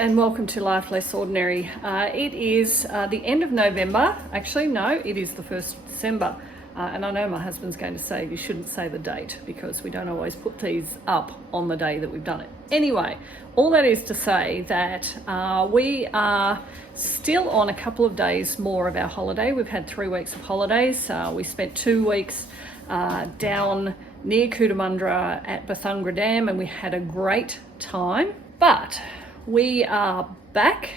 and welcome to Life Less Ordinary. It is the end of November. Actually, no, it is the 1st of December. And I know my husband's going to say you shouldn't say the date because we don't always put these up on the day that we've done it. Anyway, all that is to say that we are still on a couple of days more of our holiday. We've had 3 weeks of holidays. We spent 2 weeks down near Cootamundra at Bethungra Dam and we had a great time. But we are back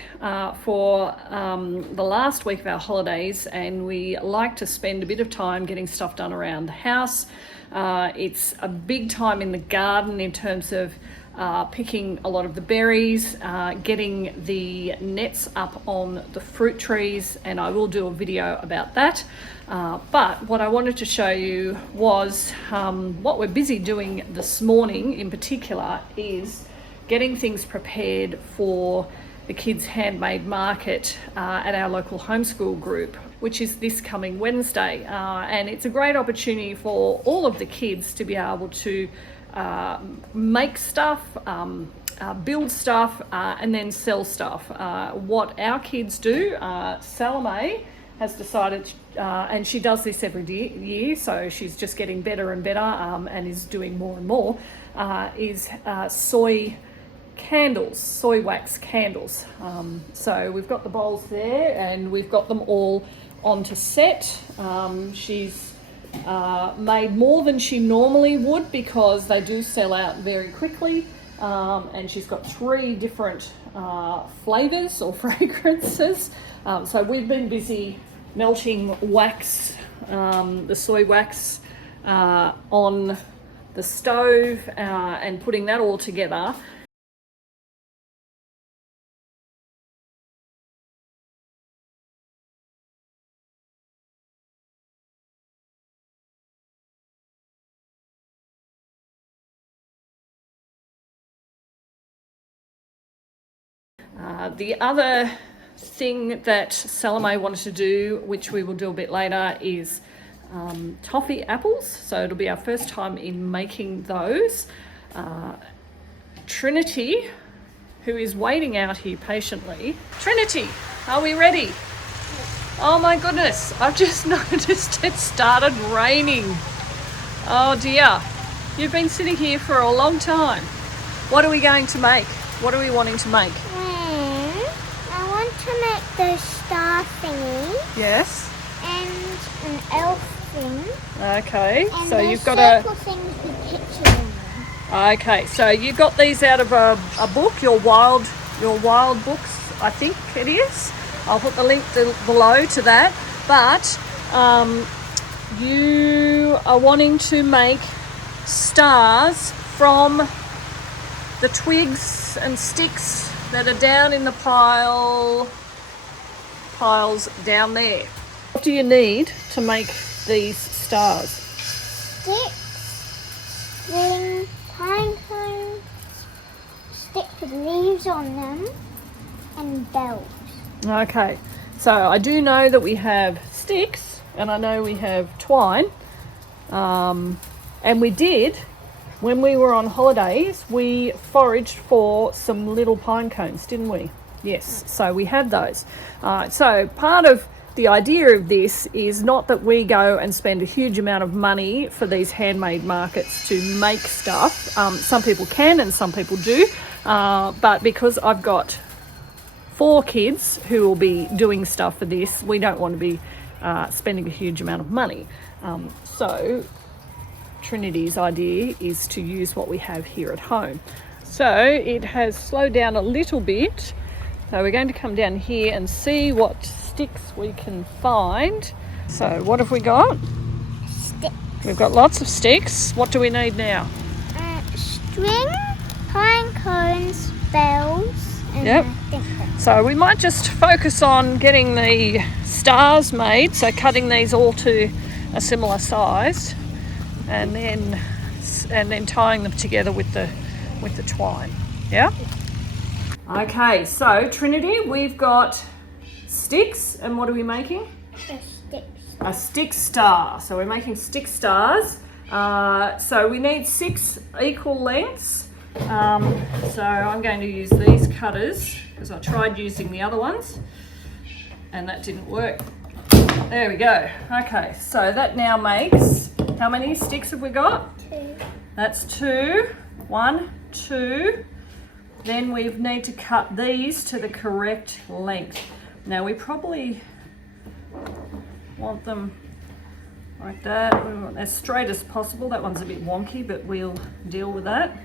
for the last week of our holidays, and we like to spend a bit of time getting stuff done around the house. It's a big time in the garden in terms of picking a lot of the berries, getting the nets up on the fruit trees, and I will do a video about that. But what I wanted to show you was what we're busy doing this morning in particular is getting things prepared for the Kids Handmade Market at our local homeschool group, which is this coming Wednesday. And it's a great opportunity for all of the kids to be able to make stuff, build stuff, and then sell stuff. What our kids do, Salome has decided, and she does this every year, so she's just getting better and better and is doing more and more, is soy wax candles. So we've got the bowls there and we've got them all onto set. She's made more than she normally would because they do sell out very quickly, and she's got 3 different flavors or fragrances. So we've been busy melting wax, the soy wax on the stove and putting that all together. The other thing that Salome wanted to do, which we will do a bit later, is toffee apples. So it'll be our first time in making those. Trinity, who is waiting out here patiently. Trinity, are we ready? Oh my goodness, I've just noticed it started raining. Oh dear, you've been sitting here for a long time. What are we going to make? What are we wanting to make? To make the star thingy. Yes. And an elf thing. Okay. And so the you've got circle things with pictures in them. Okay. So you got these out of a book, your wild books, I think it is. I'll put the link below to that. But you are wanting to make stars from the twigs and sticks that are down in the piles down there. What do you need to make these stars? Sticks, string, pine cones, sticks with leaves on them, and bells. Okay, so I do know that we have sticks and I know we have twine, and we did. When we were on holidays, we foraged for some little pine cones, didn't we? Yes, so we had those. So part of the idea of this is not that we go and spend a huge amount of money for these handmade markets to make stuff. Some people can and some people do, but because I've got 4 kids who will be doing stuff for this, we don't want to be spending a huge amount of money. So Trinity's idea is to use what we have here at home. So it has slowed down a little bit. So we're going to come down here and see what sticks we can find. So what have we got? Sticks. We've got lots of sticks. What do we need now? String, pine cones, bells, and Yep. I think that's So we might just focus on getting the stars made, so cutting these all to a similar size, and then tying them together with the twine. Yeah? Okay, so Trinity, we've got sticks, and what are we making? sticks. A stick star. So we're making stick stars. So we need 6 equal lengths So I'm going to use these cutters because I tried using the other ones and that didn't work. There we go. Okay, so that now makes, how many sticks have we got? 2. That's 2. 1, 2. Then we need to cut these to the correct length. Now we probably want them like that. We want as straight as possible. That one's a bit wonky, but we'll deal with that.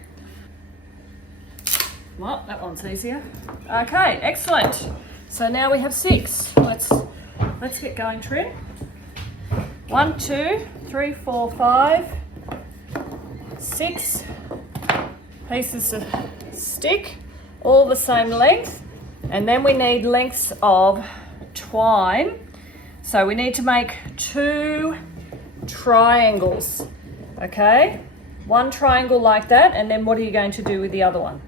Well, that one's easier. Okay, excellent. So now we have 6. Let's get going, Trin. 1, 2, 3, 4, 5, 6 pieces of stick, all the same length, and then we need lengths of twine. So we need to make 2 triangles, okay? 1 triangle like that, and then what are you going to do with the other one?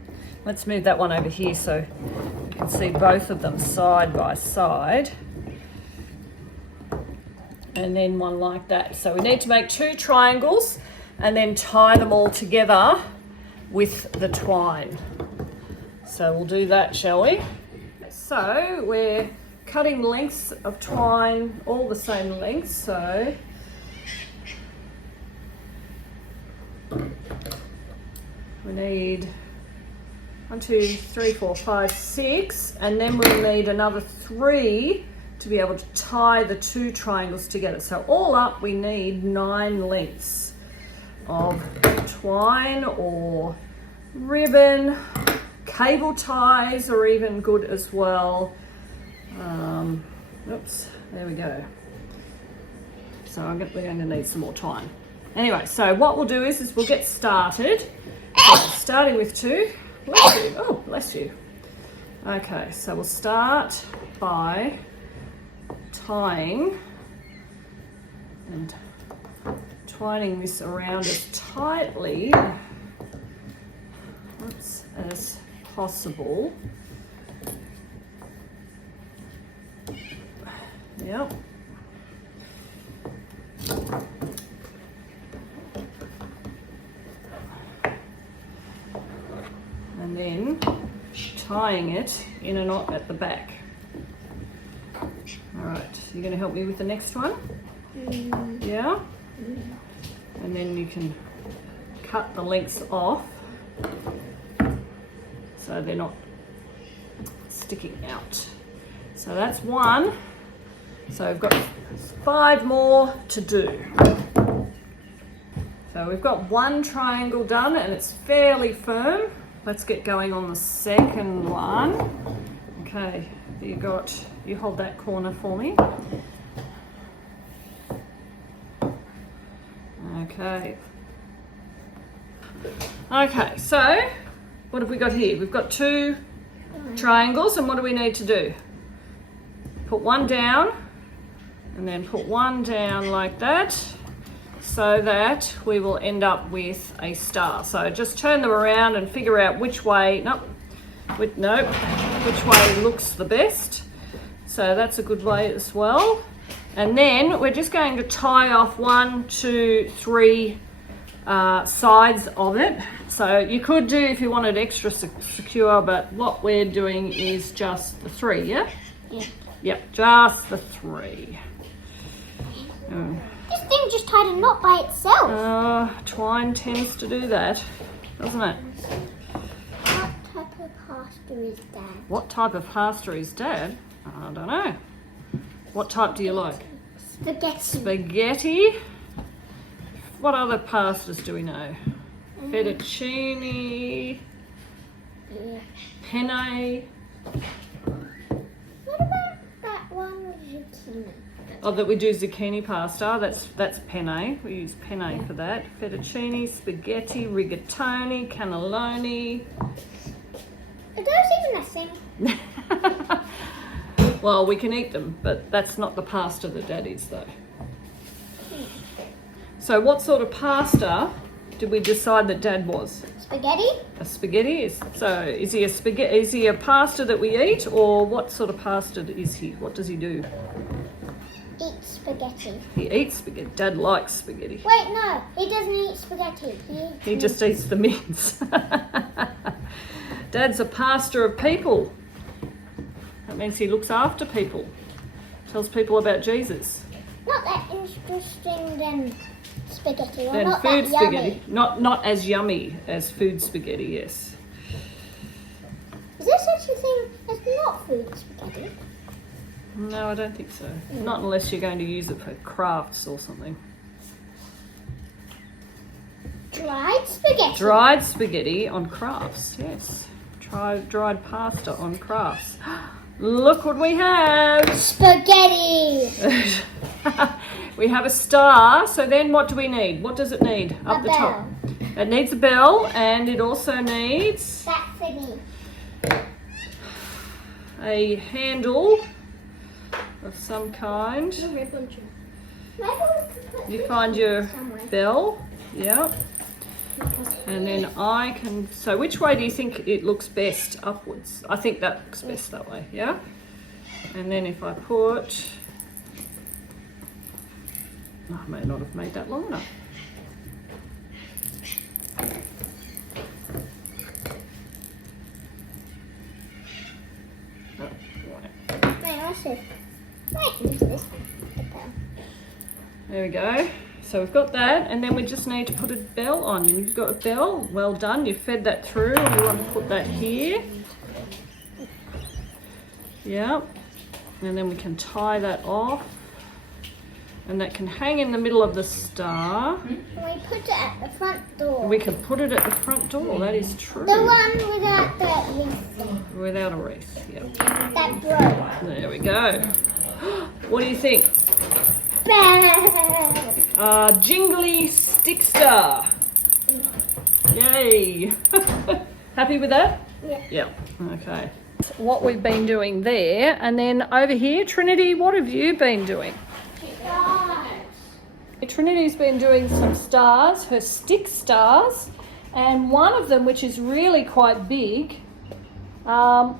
Let's move that one over here so you can see both of them side by side. And then one like that. So we need to make 2 triangles and then tie them all together with the twine. So we'll do that, shall we? So we're cutting lengths of twine, all the same lengths. So we need 1, 2, 3, 4, 5, 6, and then we'll need another 3 to be able to tie the 2 triangles together. So all up we need 9 lengths of twine or ribbon. Cable ties are even good as well. Oops, there we go. So we're going to need some more twine. Anyway, so what we'll do is we'll get started. So starting with 2. Bless you. Oh, bless you. Okay, so we'll start by tying and twining this around as tightly as possible. Yep. And then tying it in a knot at the back. All right, you're going to help me with the next one? Yeah? And then you can cut the lengths off so they're not sticking out. So that's 1. So we've got 5 more to do. So we've got 1 triangle done and it's fairly firm. Let's get going on the second one. Okay, you hold that corner for me. Okay. Okay, so what have we got here? We've got 2 triangles, and what do we need to do? Put 1 down and then put 1 down like that, so that we will end up with a star. So just turn them around and figure out which way, which way looks the best. So that's a good way as well. And then we're just going to tie off 1, 2, 3 sides of it. So you could do if you wanted extra secure, but what we're doing is just the 3, yeah? Yeah. Yep, just the 3. This thing just tied a knot by itself. Twine tends to do that, doesn't it? What type of pasta is Dad? What type of pasta is Dad? I don't know. What type do you like? Spaghetti. Spaghetti. What other pastas do we know? Fettuccine. Yeah. Penne. What about that one with zucchini? Oh, that we do zucchini pasta. That's penne. We use penne for that. Fettuccine, spaghetti, rigatoni, cannelloni. Are those even a thing? Well, we can eat them, but that's not the pasta that Dad eats, though. So what sort of pasta did we decide that Dad was? Spaghetti? A spaghetti? Is he a spaghetti? Is he a pasta that we eat, or what sort of pasta is he? What does he do? eats spaghetti. He eats spaghetti. Dad likes spaghetti. Wait, no, he doesn't eat spaghetti. He just eats the mince. Dad's a pastor of people. That means he looks after people. Tells people about Jesus. Not that interesting than spaghetti. Or Then not food that spaghetti. Yummy. Not as yummy as food spaghetti, yes. Is there such a thing as not food spaghetti? No, I don't think so. Not unless you're going to use it for crafts or something. Dried spaghetti. Dried spaghetti on crafts, yes. Dried pasta on crafts. Look what we have! Spaghetti! We have a star, so then what do we need? What does it need up A the bell. top? It needs a bell, and it also needs That thingy. a handle of some kind. Maybe we could put You this find your somewhere. bell, yeah. And then I can, so which way do you think it looks best? Upwards. I think that looks best that way, yeah? And then if I put, I may not have made that long enough. Oh, right. Wait, I see. Wait, use this one. There we go. So we've got that, and then we just need to put a bell on. And you've got a bell, well done. You've fed that through, and we want to put that here. Yeah. And then we can tie that off. And that can hang in the middle of the star. And we put it at the front door. We can put it at the front door, that is true. The one without the wreath. Without a wreath, yeah. That broke. There we go. What do you think? Bell. Jingly stick star. Yay. Happy with that? Yeah. Yeah. Okay. What we've been doing there, and then over here, Trinity, what have you been doing? Trinity's been doing some stars, her stick stars, and one of them, which is really quite big,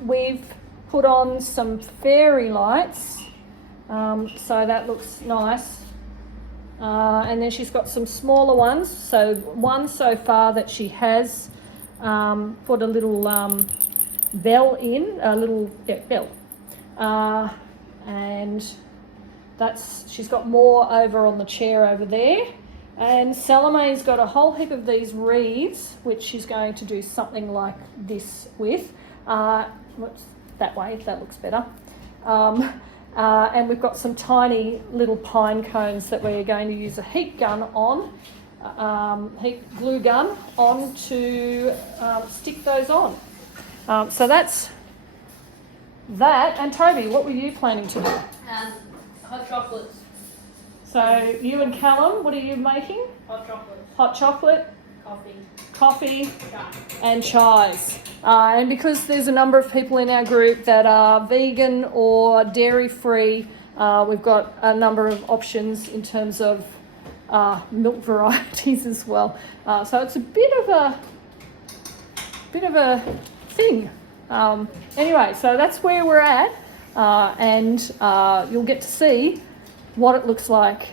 we've put on some fairy lights, so that looks nice. And then she's got some smaller ones, so one so far that she has put a little bell in, a little bell, and she's got more over on the chair over there. And Salome's got a whole heap of these wreaths, which she's going to do something like this with. Whoops, that way, if that looks better. And we've got some tiny little pine cones that we're going to use a heat gun on, heat glue gun on to stick those on. So that's that. And Toby, what were you planning to do? Hot chocolates. So you and Callum, what are you making? Hot chocolates. Hot chocolate, Coffee. coffee, Chai. and chais. And because there's a number of people in our group that are vegan or dairy free, we've got a number of options in terms of milk varieties as well. So it's a bit of a thing. Anyway, so that's where we're at. And you'll get to see what it looks like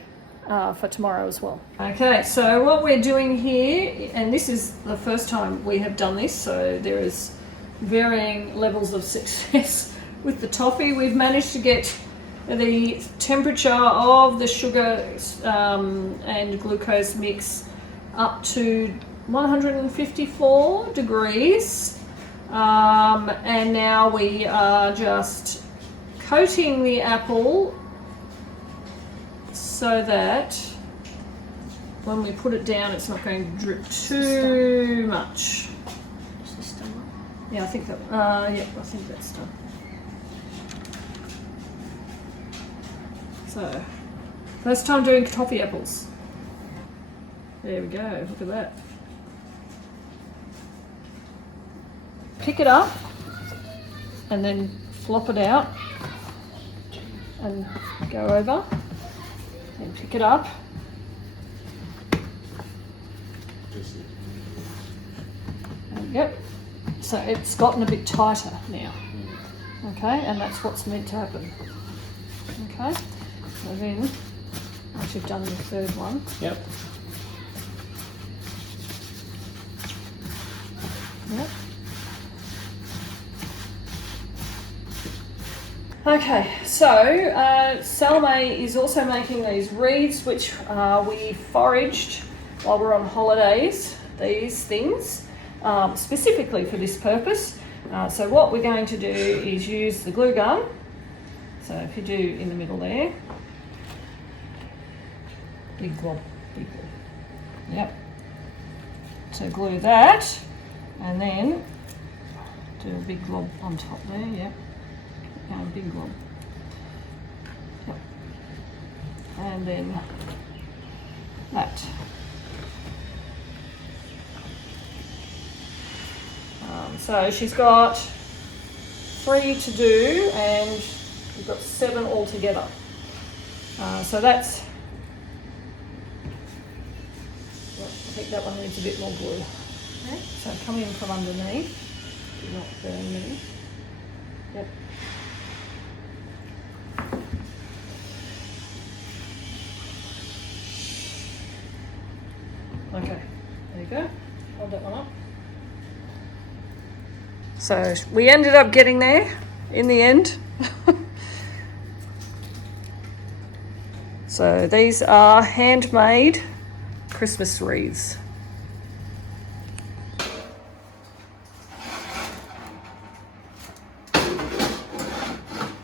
for tomorrow as well. Okay, so what we're doing here, and this is the first time we have done this, so there is varying levels of success with the toffee. We've managed to get the temperature of the sugar and glucose mix up to 154 degrees. And now we are just coating the apple so that when we put it down it's not going to drip too much. Yeah, I think that, yeah, I think that's done. So, first time doing toffee apples. There we go, look at that. Pick it up and then flop it out and go over and pick it up. Yep. So it's gotten a bit tighter now. Okay, and that's what's meant to happen. Okay. So then, once you've done the third one, Yep. yep. Okay, so Salome is also making these wreaths, which we foraged while we're on holidays, these things, specifically for this purpose. So what we're going to do is use the glue gun. So if you do in the middle there, big glob, big glob. Yep. So glue that, and then do a big glob on top there, yep. Big glob. Yep. And then that. So she's got 3 to do, and we've got 7 altogether. So that's. I think that one needs a bit more glue. Okay. So come in from underneath. Do not burn me. Yep. Okay, there you go. Hold that one up. So we ended up getting there in the end. So these are handmade Christmas wreaths.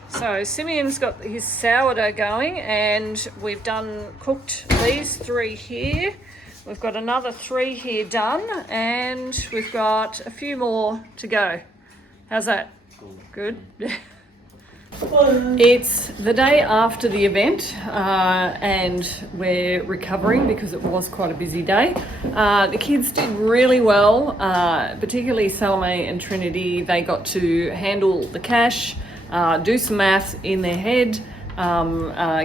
So Simeon's got his sourdough going, and we've cooked these 3 here. We've got another 3 here done, and we've got a few more to go. How's that? Good? It's the day after the event, and we're recovering because it was quite a busy day. The kids did really well, particularly Salome and Trinity. They got to handle the cash, do some math in their head,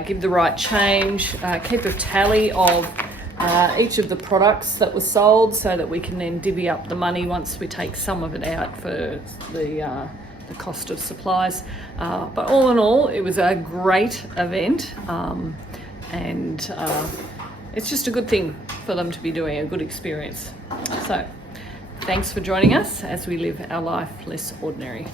give the right change, keep a tally of each of the products that were sold, so that we can then divvy up the money once we take some of it out for the cost of supplies. But all in all, it was a great event, and it's just a good thing for them to be doing, a good experience. So thanks for joining us as we live our life less ordinary.